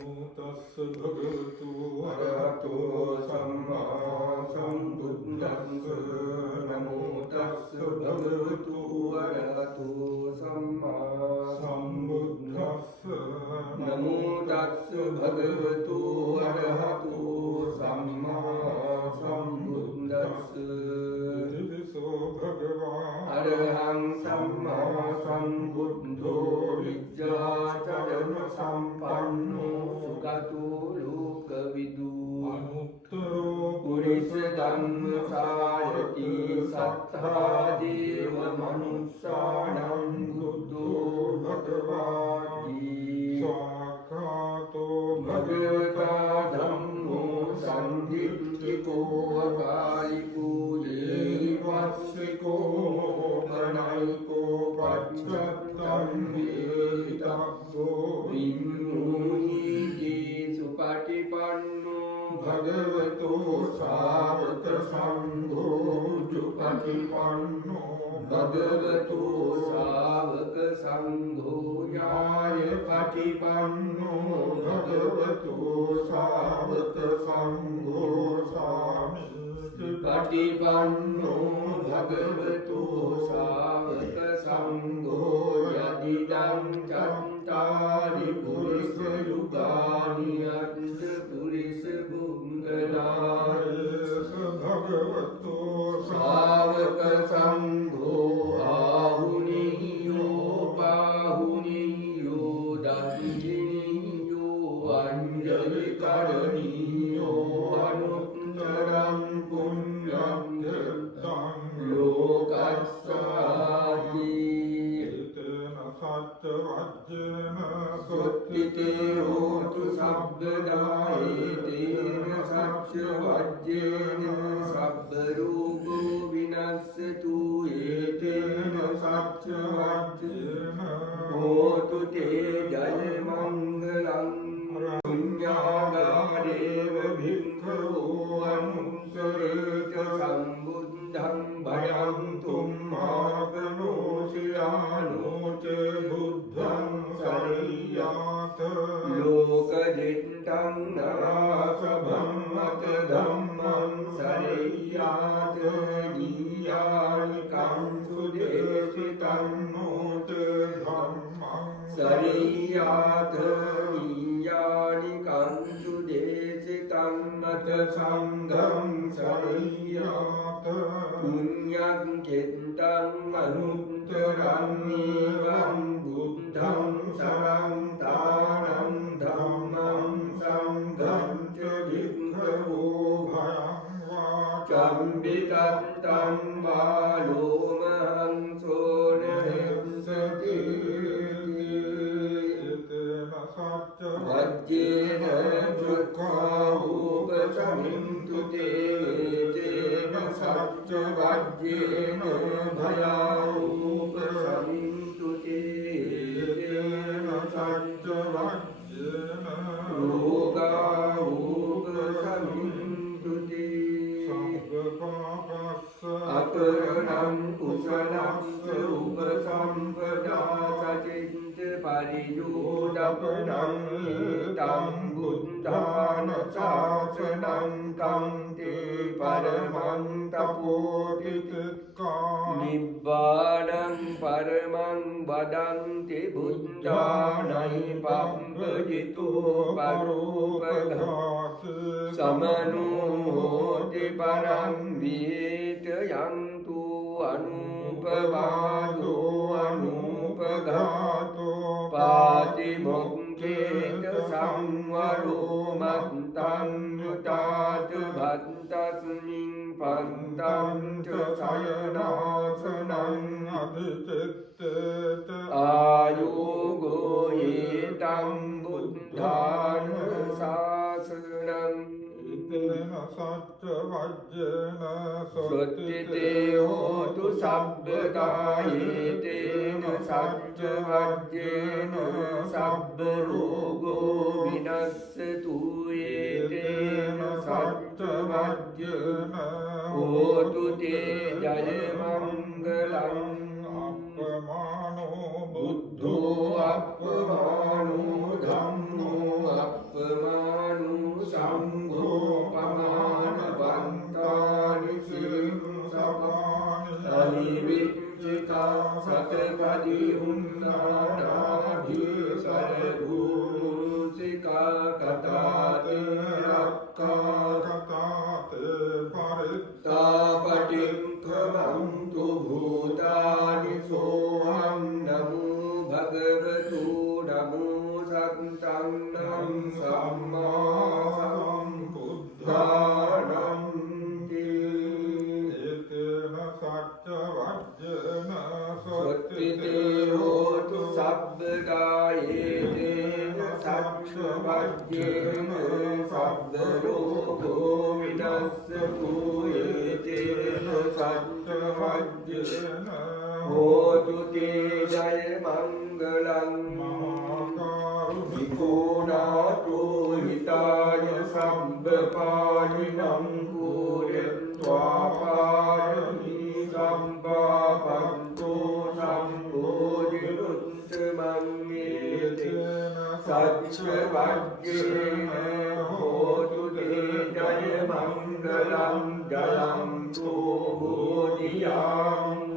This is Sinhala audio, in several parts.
තස්ස භගවතු අරහතෝ සම්මා සම්බුද්දස්ස නමෝ තස්ස භගවතු අරහතෝ සම්මා සම්බුද්දස්ස නමෝ තස්ස භගවතු අරහතෝ සම්මා සම්බුද්දස්ස අරහං සම්මා සම්බුද්ධෝ විද්‍යාචරණ සම්පන්නෝ සුගතෝ ලෝකවිදු අනුත්තරෝ පුරිස ධම්මසාරති සත්තා දේව මනුස්සාණං බුද්ධෝ භගවාති සාඛාතෝ භගවතා ධම්මෝ සම්දිත්තිකෝ අකාලිකෝ වස්සිකෝ ගණයිකෝ පච්චත්තං වේදිතබ්බෝ විඤ්ඤුහිති සුපටිපන්නෝ භගවතෝ ශාවක සංඝෝ සුපටිපන්නෝ භගවතෝ ශාවක සංඝෝ ඥාය පටිපන්නෝ භගවතෝ ශාවක සංඝෝ සාමි පටිපන්නෝ භගවතු ශාවක සංඝෝ යදිදං චත්තාරි පුරිස යුගානි අත්ථ පුරිස බුද්ධලාය භගවතු ශාවක සංඝෝ ආහුනියෝ පාහුනියෝ දහිනියෝ අංජලි කරණියෝ අනුත්තරං පුඤ්ඤං ක්ඛත්තං ලෝකස්සාති තේන සච්ච වජ්ජේන සොත්තිතේ හෝතු සබ්බදායේ තේන සච්ච වජ්ජේන සබ්බ රූපෝ විනස්සතු ඒතේන සච්ච වජ්ජේන හෝතු තේ ජය මංගලං පුඤ්ඤාගාදේව භික්ඛවෝ අනුස්සරේත සම්බුද්ධං භයන්තුම් ආගනෝසියානෝච බුද්ධං සරියාත ලෝකදිට්ඨං නාසභං මත ධම්මං සරියාත දීයානිකං සුදේශිතං නෝච ධම්මං සරියාත යානිකංසු දේශිතං මත සංඝං සරියාත පුඤ්ඤං කෙත්තං අනුත්තරං නිවං බුද්ධං සරන්තානං ධම්මං සංඝං ච වික්ඛවෝ භයං වා චම්බිතත්තං වාලෝමහං සෝනහෙස්සති වජ්ජේන දුක්ඛෝපසමින්තු තේන සච්ච වජ්ජේන භයෝපසමින්තු තේන සච්ච වජ්ජේන රෝගෝපසමින්තු තේ සම්පපාපස්ස අකරණං කුසලස්ස උපසම්පදා සචින්ත පරියෝදපනං තං බුද්ධාන ශාසනං තං තේ පරමං තපෝතිකා නිබ්බානං පරමං වදන්ති බුද්ධානයි පම්පජිතෝ පරෝපඝාත සමනෝති පරං විහෙත යන්තු අනුපවාදෝ අනුපඝාතෝ පාතිමොක්ඛේත සංවරෝ මත්තං යුතාත භත්තස්මින් පන්තං ච සයනාසනං අධිචිත්තේත ආයෝගෝ ඊතං බුද්ධාන ශාසනං තේන සච්ච වජ්ජේන සොත්තිතේ හෝතු සබ්බදායේ තේන සච්ච වජ්ජේන සබ්බ රෝගෝ විනස්සතු ඒතේන සච්ච වජ්ජේන හෝතු තේ ජය මංගලං අප්පමානෝ බුද්ධෝ අප්පමානෝ ධම්මෝ අප්ප තන්නං සම්මා සම්බුද්ධානං ඒතේන සච්ච වජ්ජන සොත්තිතේ හෝතු සබ්බකායේතේන සච්ච වජ්ජේන සබ්බ රෝගෝ විනස්සතු ඒතේන සච්ච වජ්ජේන හෝතු තේ ජය මංගලං මහාකරුණිකෝනාතෝ හිතාය සම්බපානිනං පුරෙත්වා පාරමී සම්පාපත්තෝ සම්බෝධිනුත්තමං ඒතේන සච්ච වජ්ජේන හෝතු තේ ජය මංගලං ජයං තෝ බෝධියාං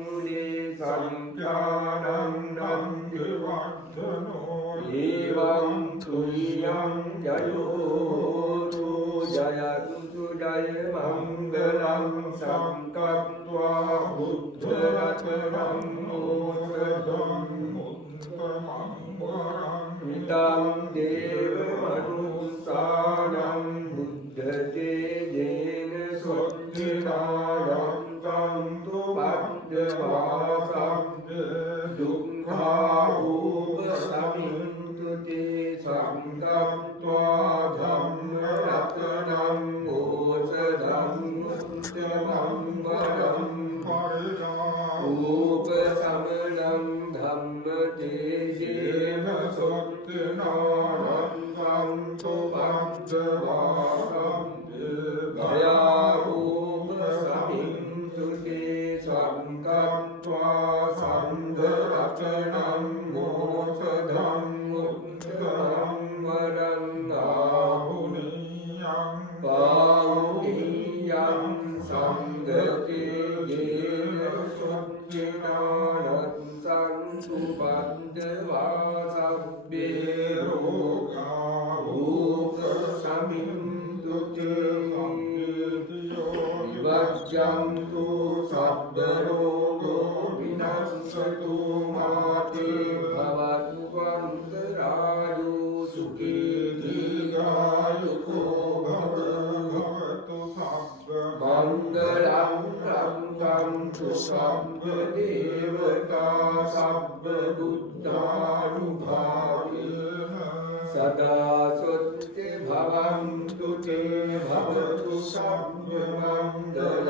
සංඛ්‍යානං නන්දිවර්ධනෝ ඒවං තුයං ජයෝතු ජයතු ජය මංගලං සංකප්වා බුද්ධ රත්නං මොසදං උත්තමං වරං විතං දේව මනුස්සානං බුද්ධ තේජේන සොත්තිනායං සන්තු බද්ධවාසං දුක්ඛා උපසමින්තු තේ සංකප්වා ධම්ම රත්නං මොසදං උත්තමං වරං පරිණා උපසමනං ධම්ම තේජේන සොත්තිනායං සන්තු බද්ධවාසං භයා උපසමින්තු තේ සංකප්වා සංඝරත්නං මොසදං උත්තමං වරං ආහුනීයං පාහුනීයං සංඝතේජේන සොච්චිනානං සන්තු බද්ධවා සබ්බේ රෝගා උපසමින්තු තේ විවජ්ජන්තු සබ්බ රෝගෝ විනස්සතු මාතේ භවත්වන්තරායෝ සුඛී දීඝායුකෝ භවතු සබ්බ මංගලං රක්ඛන්තු සබ්බ දේවතා සබ්බ බුද්ධානුභාවේන සදා සොත්ති භවන්තු තේ භවතු සබ්බ මංගලං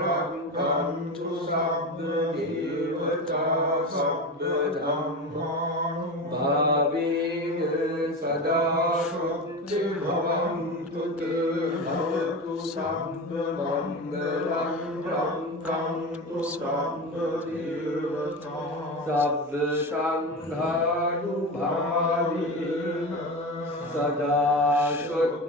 රක්ඛන්තු සබ්බ දේවතා සබ්බ ධම්මානුභාවේන සදා සොත්ති භවන්තු තේ භවතු සබ්බ මංගලං රක්ඛන්තු සබ්බ දේවතා සබ්බ සංඝානුභාවේන සදා සොත්ති